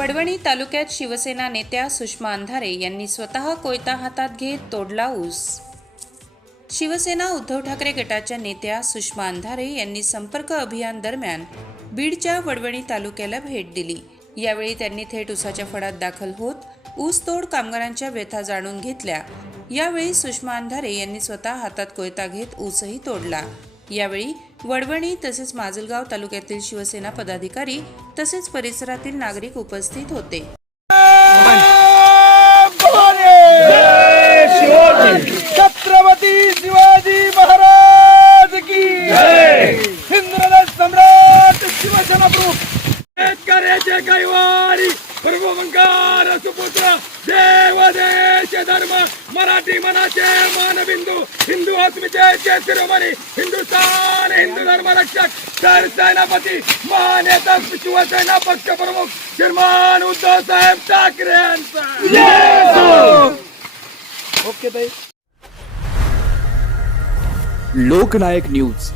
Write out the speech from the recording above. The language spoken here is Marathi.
वडवणी तालुक्यात शिवसेना नेत्या सुषमा अंधारे यांनी स्वतः कोयता हातात घेत तोडला ऊस. शिवसेना उद्धव ठाकरे गटाच्या नेत्या सुषमा अंधारे यांनी संपर्क अभियान दरम्यान बीडच्या वडवणी तालुक्याला भेट दिली. यावेळी त्यांनी थेट ऊसाच्या फडात दाखल होत ऊसतोड कामगारांच्या व्यथा जाणून घेतल्या. यावेळी सुषमा अंधारे यांनी स्वतः हातात कोयता घेत ऊसही तोडला. यावेळी वडवणी तसेच माजलगाव तालुक्यातील शिवसेना पदाधिकारी तसेच परिसरातील नागरिक उपस्थित होते. छत्रपती शिवाजी महाराज की सम्राट शिवसेना प्रमुख शेतकऱ्याचे कैवारी प्रभुवंकार सुपुत्र देव देश धर्म मराठी मनाचे मानबिंदू. हिंदू अस्मितेचे शिरोमणी. हिंदुस्थान हिंदू धर्म रक्षक तर सेनापती महानेता शिवसेना पक्ष प्रमुख श्रीमान उद्धव साहेब ठाकरे यांचा. ओके ताई. लोकनायक न्यूज.